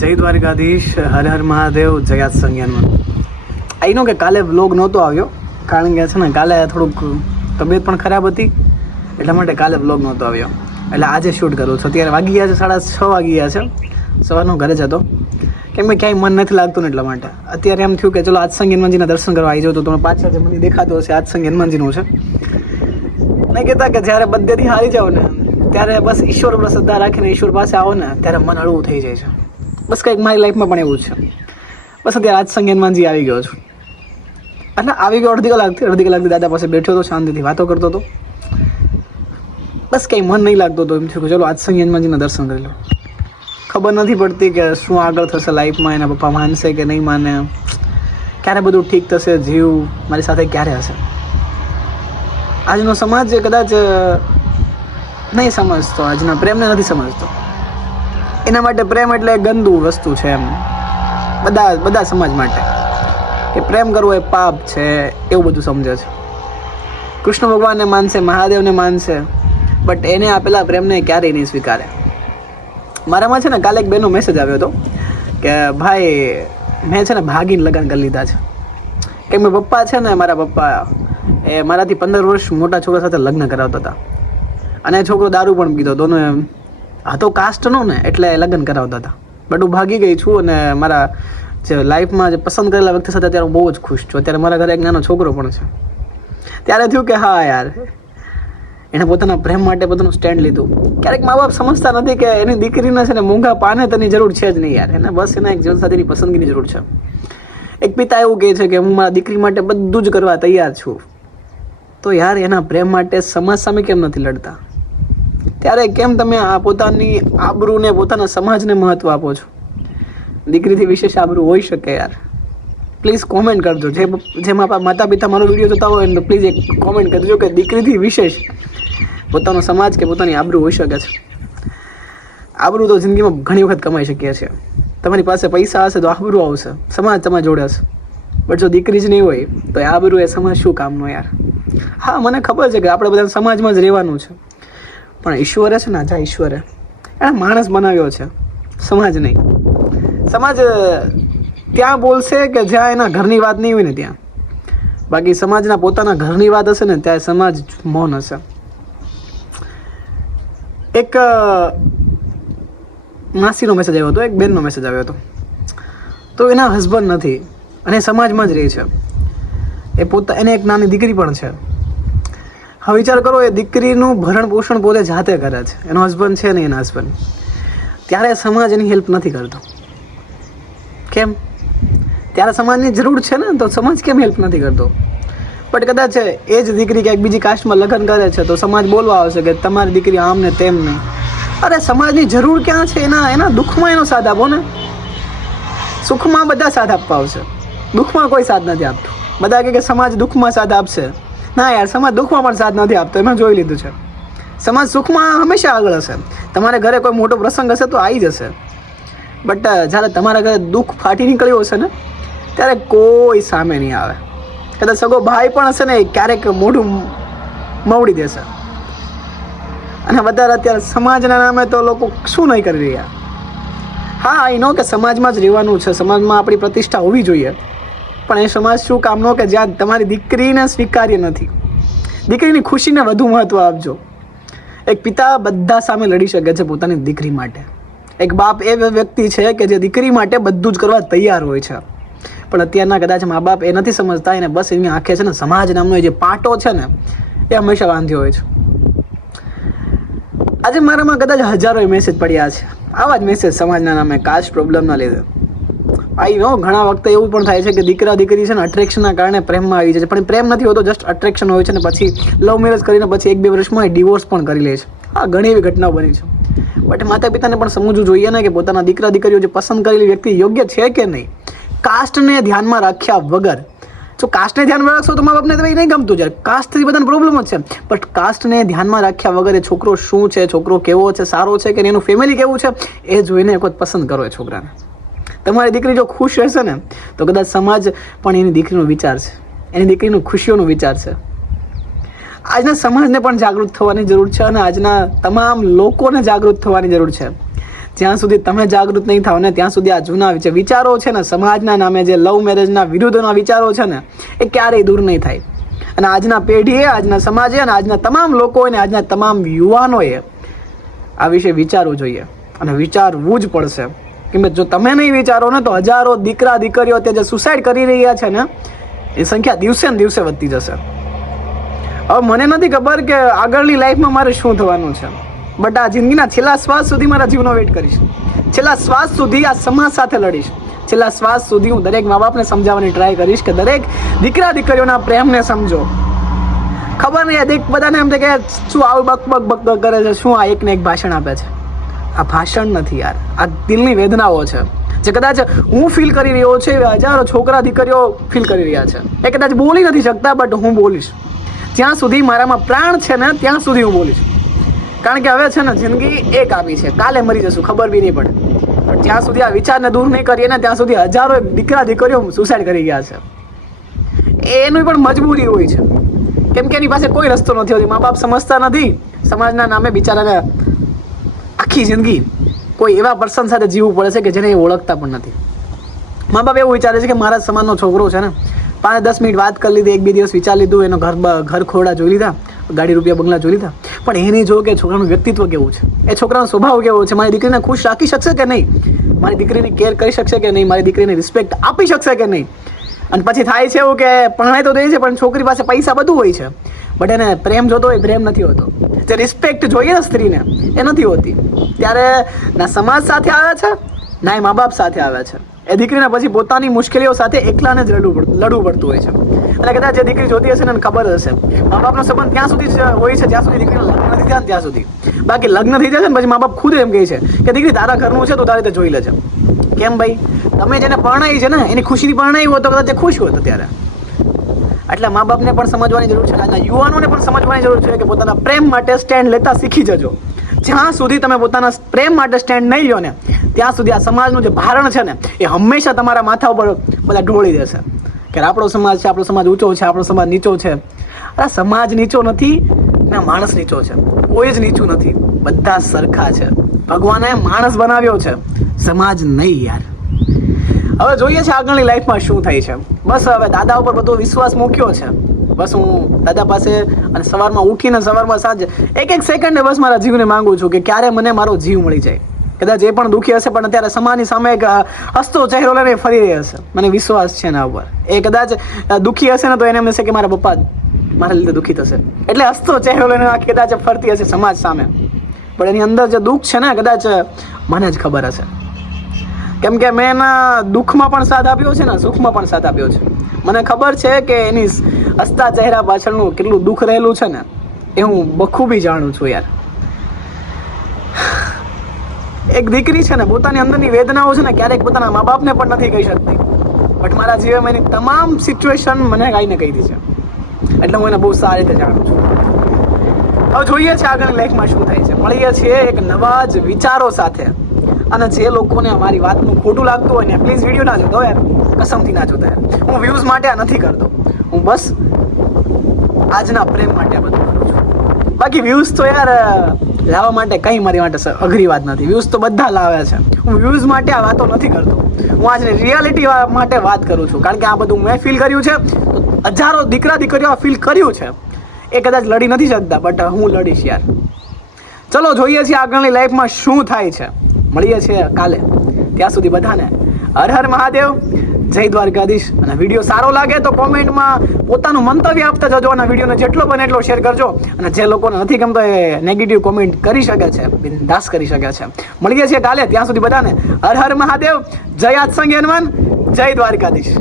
જય દ્વારકાધીશ, હર હર મહાદેવ જયાત સંજ્ઞાનમાં. આઈનો કે કાલે વ્લોગ નહોતો આવ્યો, કારણ કે છે ને કાલે થોડુંક તબિયત પણ ખરાબ હતી, એટલા માટે કાલે વ્લોગ નહોતો આવ્યો. એટલે આજે શૂટ કરું છું. અત્યારે વાગી ગયા છે સાડા છ વાગી ગયા છે. સવારનો ઘરે જ હતો. કેમ કે ક્યાંય મન નથી લાગતું ને એટલા માટે. અત્યારે એમ થયું કે ચલો આજ હનુમાનજીના દર્શન કરવા આવી જાઉં તો તમે પાછળ જે મને દેખાતો હશે, આજ સંગ હનુમાનજીનું છે. નહીં કહેતા કે જ્યારે બધેથી હારી જાઓ ને, ત્યારે બસ ઈશ્વર પર શ્રદ્ધા રાખીને ઈશ્વર પાસે આવો ને, ત્યારે મન હળવું થઈ જાય છે. બસ કંઈક મારી લાઈફમાં પણ એવું છે. બસ અત્યારે આજ સંગ હનુમાનજી આવી ગયો છું. એટલે આવી ગયો અડધી કલાકથી અડધી કલાકથી દાદા પાસે બેઠો હતો, શાંતિથી વાતો કરતો હતો. બસ કંઈ મન નહીં લાગતું હતું, એમ થયું કે ચલો આજ સંગ દર્શન કરી લો ખબર નથી પડતી કે શું આગળ થશે લાઈફમાં, એના પપ્પા માનશે કે નહીં માને. ક્યારે બધું ઠીક થશે, જીવ મારી સાથે ક્યારે હશે? આજનો સમાજ કદાચ નહીં સમજતો, આજના પ્રેમને નથી સમજતો. એના માટે પ્રેમ એટલે ગંદુ વસ્તુ છે એમ. બધા બધા સમાજ માટે. કે પ્રેમ કરવો એ પાપ છે, એવું બધું સમજે છે. કૃષ્ણ ભગવાનને માનશે, મહાદેવને માનશે બટ એને આપેલા પ્રેમને ક્યારેય નહીં સ્વીકારે. મારામાં છે ને, કાલે એક બેનો મેસેજ આવ્યો હતો કે, ભાઈ, મેં છે ને ભાગીને લગ્ન કરી લીધા છે. કે મેં પપ્પા છે ને, મારા પપ્પા એ મારાથી પંદર વર્ષ મોટા છોકરા સાથે લગ્ન કરાવતા હતા. અને છોકરો દારૂ પણ પીતો હતો ને તો કાસ્ટનો ને એટલે લગ્ન કરાવતા હતા. બટ હું ભાગી ગઈ છું અને મારા જે લાઈફમાં જે પસંદ કરેલા વ્યક્તિ સાથે અત્યારે હું બહુ જ ખુશ છું. અત્યારે મારા ઘરે એક નાનો છોકરો પણ છે. ત્યારે થયું કે હા યાર, એણે પોતાના પ્રેમ માટે પોતાનું સ્ટેન્ડ લીધું. ક્યારેક મા બાપ સમજતા નથી કે એની દીકરીને છે ને મોંઘા પાને તેની જરૂર છે જ નહીં યાર. એને બસ એના એક જીવનસાથીની પસંદગીની જરૂર છે. એક પિતા એવું કહે છે કે હું મારા દીકરી માટે બધું જ કરવા તૈયાર છું. તો યાર એના પ્રેમ માટે સમાજ સામે કેમ નથી લડતા? ત્યારે કેમ તમે આ પોતાની આબરૂને, પોતાના સમાજને મહત્વ આપો છો? દીકરીથી વિશેષ આબરૂ હોઈ શકે યાર. પ્લીઝ કોમેન્ટ કરજો. જે જે માતા પિતા મારો વીડિયો જોતા હોય ને પ્લીઝ એક કોમેન્ટ કરજો કે દીકરીથી વિશેષ પોતાનો સમાજ કે પોતાની આબરૂ હોઈ શકે છે. આબરૂ તો જિંદગીમાં ઘણી વખત કમાઈ શકીએ છીએ. તમારી પાસે પૈસા હશે તો આબરૂ આવશે. સમાજ તમારી જોડે હશે. બટ જો દીકરી જ નહીં હોય, તો આબરૂ એ સમાજ શું કામનો યાર? હા, મને ખબર છે કે આપણે બધા સમાજમાં જ રહેવાનું છે. પણ ઈશ્વરે છે ને જા ઈશ્વરે. એણે માણસ બનાવ્યો છે. સમાજ નહીં. સમાજ ત્યાં બોલશે કે જ્યાં એના ઘરની વાત નહીં હોય ને ત્યાં. બાકી સમાજના પોતાના ઘરની વાત હશે ને, ત્યાં સમાજ મૌન હશે. એક માસીનો મેસેજ આવ્યો હતો, એક બેનનો મેસેજ આવ્યો હતો. તો એના હસબન્ડ નથી, અને સમાજમાં જ રહે છે. એ પોતા, એને એક નાની દીકરી પણ છે. હવે વિચાર કરો, એ દીકરીનું ભરણ પોષણ પોતે જાતે કરે છે. એનો હસબન્ડ છે નહીં એના હસબન્ડ ત્યારે સમાજ એની હેલ્પ નથી કરતો. કેમ? ત્યારે સમાજની જરૂર છે ને, તો સમાજ કેમ હેલ્પ નથી કરતો? બટ કદાચ એ જ દીકરી ક્યાંક બીજી કાસ્ટમાં લગ્ન કરે છે, તો સમાજ બોલવા આવશે કે તમારી દીકરી આમ ને તેમ નહીં. અરે, સમાજની જરૂર ક્યાં છે? એના એના દુઃખમાં એનો સાથ આપો ને. સુખમાં બધા સાથ આપવા આવશે. દુઃખમાં કોઈ સાથ નથી આપતું. બધા કહે કે સમાજ દુઃખમાં સાથ આપશે. ના યાર, સમાજ દુઃખમાં પણ સાથ નથી આપતો, એમાં જોઈ લીધું છે. સમાજ સુખમાં હંમેશા આગળ હશે. તમારે ઘરે કોઈ મોટો પ્રસંગ હશે તો આવી જશે. બટ જ્યારે તમારા ઘરે દુઃખ ફાટી નીકળ્યું હશે ને, ત્યારે કોઈ સામે નહીં આવે. કદાચ સગો ભાઈ પણ હશે ને ક્યારેક મોઢું મવડી દેશે. અને વધારે અત્યારે સમાજના નામે તો લોકો શું નહીં કરી રહ્યા. હા આઈ નો કે સમાજમાં જ રહેવાનું છે. સમાજમાં આપણી પ્રતિષ્ઠા હોવી જોઈએ. પણ એ સમાજ શું કામનો કે જ્યાં તમારી દીકરીને સ્વીકાર્ય નથી. દીકરીની ખુશીને વધુ મહત્ત્વ આપજો. એક પિતા બધા સામે લડી શકે છે પોતાની દીકરી માટે. એક બાપ એ વ્યક્તિ છે કે જે દીકરી માટે બધું જ કરવા તૈયાર હોય છે. પણ અત્યારના કદાચ મા બાપ એ નથી સમજતા, એને બસ એની આંખે છે ને સમાજ નામનો જે પાટો છે ને, એ હંમેશા વાંધ્યો હોય છે. આજે મારામાં કદાચ હજારો મેસેજ પડ્યા છે. આવા જ મેસેજ સમાજના નામે કાસ્ટ પ્રોબ્લેમના લીધે. આઈ નો, ઘણા વખતે એવું પણ થાય છે કે દીકરા દીકરી છે ને અટ્રેક્શનના કારણે પ્રેમમાં આવી જાય છે. પણ પ્રેમ નથી હોતો જસ્ટ અટ્રેક્શન હોય છે ને પછી લવ મેરેજ કરીને પછી એક બે વર્ષમાં ડિવોર્સ પણ કરી લે છે. આ ઘણી એવી ઘટનાઓ બની છે. બટ માતા પિતાને પણ સમજવું જોઈએ ને કે પોતાના દીકરા દીકરીઓ જે પસંદ કરેલી વ્યક્તિ યોગ્ય છે કે નહીં? કાસ્ટને ધ્યાનમાં રાખ્યા વગર. જો કાસ્ટને ધ્યાનમાં રાખશો તો મા બાપને તો એ નહીં ગમતું છે કાસ્ટથી બધાને પ્રોબ્લેમ જ છે. બટ કાસ્ટને ધ્યાનમાં રાખ્યા વગર એ છોકરો શું છે, છોકરો કેવો છે, સારો છે કે એનું ફેમિલી કેવું છે? એ જોઈને એક વખત પસંદ કરો એ છોકરાને. તમારી દીકરી જો ખુશ રહેશે ને, તો કદાચ સમાજ પણ એની દીકરીનો વિચાર છે. એની દીકરીનું ખુશીઓનો વિચાર છે. આજના સમાજને પણ જાગૃત થવાની જરૂર છે અને આજના તમામ લોકોને જાગૃત થવાની જરૂર છે. જ્યાં સુધી તમે જાગૃત નહીં થાવ ને, ત્યાં સુધી આ જૂના જે વિચારો છે ને, સમાજના નામે જે લવ મેરેજના વિરુદ્ધના વિચારો છે ને, એ ક્યારેય દૂર નહીં થાય. અને આજના પેઢીએ, આજના સમાજે અને આજના તમામ લોકોએ અને આજના તમામ યુવાનોએ આ વિશે વિચારવું જોઈએ. અને વિચારવું જ પડશે. કેમ કે જો તમે નહીં વિચારો ને તો હજારો દીકરા, દીકરીઓ તે જે સુસાઇડ કરી રહ્યા છે ને, એ સંખ્યા દિવસે ને દિવસે વધતી જશે. હવે મને નથી ખબર કે આગળની લાઈફમાં મારે શું થવાનું છે. બટ આ જિંદગીના છેલ્લા શ્વાસ સુધી મારા જીવનો વેઇટ કરીશ. છેલ્લા શ્વાસ સુધી આ સમાજ સાથે લડીશ. છેલ્લા શ્વાસ સુધી હું દરેક મા બાપને સમજાવવાની ટ્રાય કરીશ કે દરેક દીકરા, દીકરીઓના પ્રેમને સમજો. ખબર નહીં દેખ બધાને એમ થાય કે શું આવું બક બક બક કરે છે, શું આ એકને એક ભાષણ આપે છે. આ ભાષણ નથી યાર. આ દિલની વેદનાઓ છે. જે કદાચ હું ફીલ કરી રહ્યો છું હજારો છોકરા, દીકરીઓ ફીલ કરી રહ્યા છે. એ કદાચ બોલી નથી શકતા બટ હું બોલીશ. જ્યાં સુધી મારામાં પ્રાણ છે ને, ત્યાં સુધી હું બોલીશ. કારણ કે હવે છે ને, જિંદગી એક આવી છે. કાલે મરી જશું, ખબર બી નહીં પડે. પણ જ્યાં સુધી આ વિચારને દૂર નહીં કરીએ ને, ત્યાં સુધી હજારો દીકરા, દીકરીઓ સુસાઇડ કરી ગયા છે. એની પણ મજબૂરી હોય છે. કેમ કે એની પાસે કોઈ રસ્તો નથી હોતી. મા બાપ સમજતા નથી. સમાજના નામે બિચારાને આખી જિંદગી કોઈ એવા પર્સન સાથે જીવવું પડે છે કે જેને એ ઓળખતા પણ નથી. મા બાપ એવું વિચારે છે કે મારા સમાજનો છોકરો છે ને, પાંચ દસ મિનિટ વાત કરી લીધી, એક બે દિવસ વિચાર લીધું, એનો ઘર ઘર ખોડા જોઈ લીધા, ગાડી રૂપિયા બંગલા જોઈ લીધા. પણ એ જો કે છોકરાનું વ્યક્તિત્વ કેવું છે? એ છોકરાનો સ્વભાવ કેવો છે? મારી દીકરીને ખુશ રાખી શકશે કે નહીં? મારી દીકરીની કેર કરી શકશે કે નહીં? મારી દીકરીને રિસ્પેક્ટ આપી શકશે કે નહીં? અને પછી થાય છે એવું કે પરણાય તો દે છે, પણ છોકરી પાસે પૈસા બધું હોય છે. બટ એને પ્રેમ જોતો હોય પ્રેમ નથી હોતો. જે રિસ્પેક્ટ જોઈએ ને સ્ત્રીને, એ નથી હોતી. ત્યારે ના સમાજ સાથે આવે છે, ના એ મા બાપ સાથે આવે છે. એ દીકરીને પછી પોતાની મુશ્કેલીઓ સાથે એકલાને જ લડવું લડવું પડતું હોય છે. એટલે કદાચ જે દીકરી જોતી હશે ને ખબર હશે. મા બાપનો સંબંધ ત્યાં સુધી જ હોય છે, જ્યાં સુધી દીકરીનું લગ્ન નથી થયા ત્યાં સુધી. બાકી લગ્ન થઈ જશે ને, પછી મા બાપ ખુદ એમ કહે છે કે, દીકરી, તારા ઘરનું છે, તો તારી રીતે જોઈ લેજે. કેમ ભાઈ? તમે જેને પરણાવી છે ને, એની ખુશીથી પરણાવી હોય તો કદાચ ખુશ હોત ત્યારે એટલે મા બાપને પણ સમજવાની જરૂર છે આજના યુવાનોને પણ સમજવાની જરૂર છે કે પોતાના પ્રેમ માટે સ્ટેન્ડ લેતા શીખી જજો. જ્યાં સુધી તમે પોતાના પ્રેમ માટે સ્ટેન્ડ નહીં લો ને, ત્યાં સુધી આ સમાજનું જે ભારણ છે ને, એ હંમેશા તમારા માથા ઉપર બધા ઢોળી દેશે. કે આપણો સમાજ છે, આપણો સમાજ ઊંચો છે, આપણો સમાજ નીચો છે. આ સમાજ નીચો નથી, ના, માણસ નીચો છે. કોઈ જ નીચું નથી. બધા સરખા છે. ભગવાને માણસ બનાવ્યો છે. સમાજ નહીં યાર. હવે જોઈએ છે આગળની લાઈફમાં શું થાય છે. બસ હવે દાદા ઉપર બધો વિશ્વાસ મૂક્યો છે. બસ હું દાદા પાસે અને સવારમાં ઉઠીને સવારમાં સાંજે એક એક સેકન્ડે બસ મારા જીવને માંગુ છું કે ક્યારે મને મારો જીવ મળી જાય. કદાચ એ પણ દુઃખી હશે, પણ અત્યારે સમાજની સામે એક હસતો ચહેરો લઈને ફરી રહી હશે મને વિશ્વાસ છે એના ઉપર. એ કદાચ દુઃખી હશે ને તો એને એમ હશે કે મારા પપ્પા મારા લીધે દુઃખી થશે. એટલે હસતો ચહેરો લઈને કદાચ ફરતી હશે સમાજ સામે. પણ એની અંદર જે દુઃખ છે ને, કદાચ મને જ ખબર હશે. કેમ કે મેં એના દુઃખમાં પણ સાથ આપ્યો છે ને, સુખમાં પણ સાથ આપ્યો છે. મને ખબર છે કે એની હસતા ચહેરા પાછળનું કેટલું દુઃખ રહેલું છે ને, એ હું બખૂબી જાણું છું યાર. એક દીકરી છે ને, પોતાની અંદરની વેદનાઓ છે ને, ક્યારેક પોતાના મા બાપને પણ નથી કહી શકતી. બટ મારા જીવનમાં એની તમામ સિચ્યુએશન મને કાંઈને કહી દી છે. એટલે હું એને બહુ સારી રીતે જાણું છું. હવે જોઈએ છે આગળની લાઈફમાં શું થાય છે. મળીએ છીએ એક નવા જ વિચારો સાથે. અને જે લોકોને અમારી વાતનું ખોટું લાગતું હોય ને પ્લીઝ વીડિયો ના જોતો યાર કસમથી ના જોતા યાર હું વ્યૂઝ માટે આ નથી કરતો. હું બસ આજના પ્રેમ માટે બધું કરું છું. બાકી વ્યૂઝ તો યાર લાવવા માટે કંઈ મારી માટે અઘરી વાત નથી. વ્યૂઝ તો બધા લાવે છે. હું વ્યૂઝ માટે આ વાતો નથી કરતો. હું આજની રિયાલિટી માટે વાત કરું છું. કારણ કે આ બધું મેં ફીલ કર્યું છે. તો હજારો દીકરા દીકરીઓ ફીલ કર્યું છે. એ કદાચ લડી નથી શકતા બટ હું લડીશ યાર. ચલો, જોઈએ છીએ આગળની લાઈફમાં શું થાય છે. મળીએ છીએ કાલે. ત્યાં સુધી બધાને હર હર મહાદેવ, જય દ્વારકાધીશ. અને વીડિયો સારો લાગે તો કોમેન્ટમાં પોતાનું મંતવ્ય આપતા જજો અને વિડીયોને જેટલો બને એટલો શેર કરજો. અને જે લોકોને નથી ગમતો એ નેગેટિવ કોમેન્ટ કરી શકે છે, બિંદાસ કરી શકે છે. મળીએ છીએ કાલે, ત્યાં સુધી બધાને હર હર મહાદેવ, જય આત્સંગ હનુમાન જય દ્વારકાધીશ.